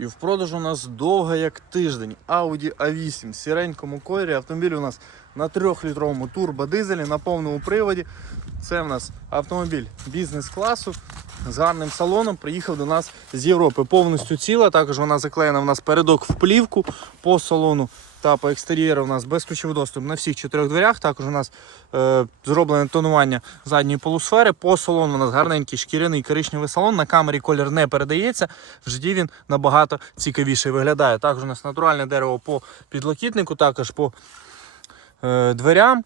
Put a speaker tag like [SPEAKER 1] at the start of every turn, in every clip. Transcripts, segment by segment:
[SPEAKER 1] І в продажу у нас довга як тиждень. Audi A8 в сіренькому кольорі. Автомобіль у нас на 3-літровому турбодизелі на повному приводі. Це в нас автомобіль бізнес-класу з гарним салоном. Приїхав до нас з Європи. Повністю ціла. Також вона заклеєна в нас передок в плівку по салону та по екстер'єру у нас безключовий доступ на всіх чотирьох дверях. Також у нас е, зроблене тонування задньої полусфери. По салону у нас гарненький шкіряний коричневий салон. На камері колір не передається. В житті він набагато цікавіше виглядає. Також у нас натуральне дерево по підлокітнику, також по е, дверям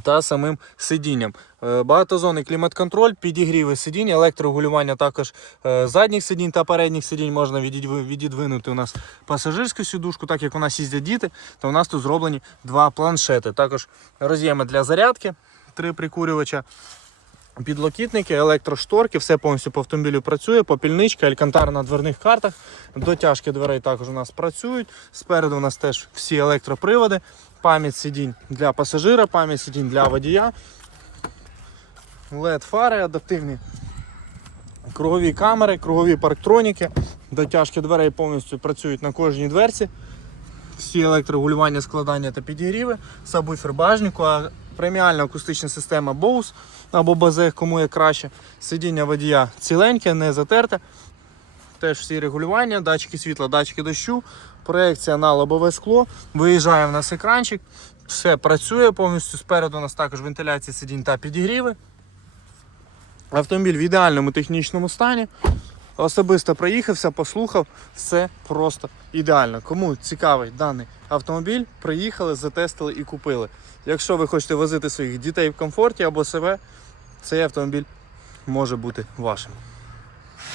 [SPEAKER 1] та самим сидінням. Е, Багатозонний клімат-контроль, підігріви сидінь, електрорегулювання також е, задніх сидінь та передніх сидінь можна відідвинути у нас пасажирську сідушку, так як у нас їздять діти, то у нас тут зроблені два планшети. Також роз'єми для зарядки, три прикурювача. Підлокітники, електрошторки, все повністю по автомобілю працює, попільничка, алькантара на дверних картах. Дотяжки дверей також у нас працюють. Спереду у нас теж всі електроприводи, пам'ять сидінь для пасажира, пам'ять сидінь для водія. LED фари адаптивні. Кругові камери, кругові парктроніки. Дотяжки дверей повністю працюють на кожній дверці. Всі електрорегулювання, складання та підігріви, сабвуфер бажнику, а преміальна акустична система Bose або Bose, кому є краще. Сидіння водія ціленьке, не затерте. Теж всі регулювання, датчики світла, датчики дощу, проекція на лобове скло. Виїжджає в нас екранчик. Все працює повністю. Спереду у нас також вентиляція сидінь та підігріви. Автомобіль в ідеальному технічному стані. Особисто проїхався, послухав, все просто ідеально. Кому цікавий даний автомобіль, приїхали, затестили і купили. Якщо ви хочете возити своїх дітей в комфорті або себе, цей автомобіль може бути вашим.